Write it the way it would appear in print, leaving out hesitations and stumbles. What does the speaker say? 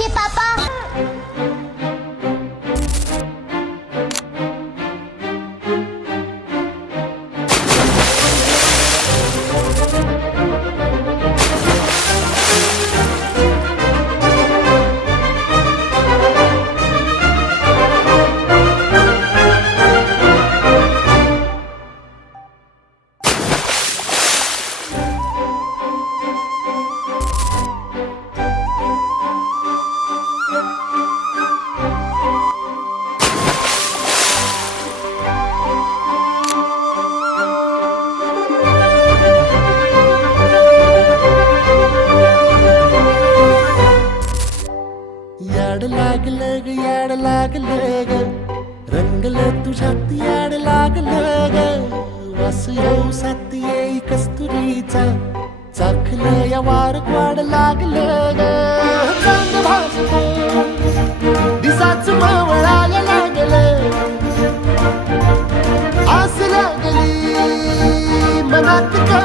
Okay पापा. याड लागलं ग याड लागलं ग रंगलं तुझ्यात याड लागलं ग वास येऊ साथ येई कस्तुरीचा चाखलं या वार वाड लागलं ग चांद भासतो दिसाच मावळायला लागलं आस लागली मनात का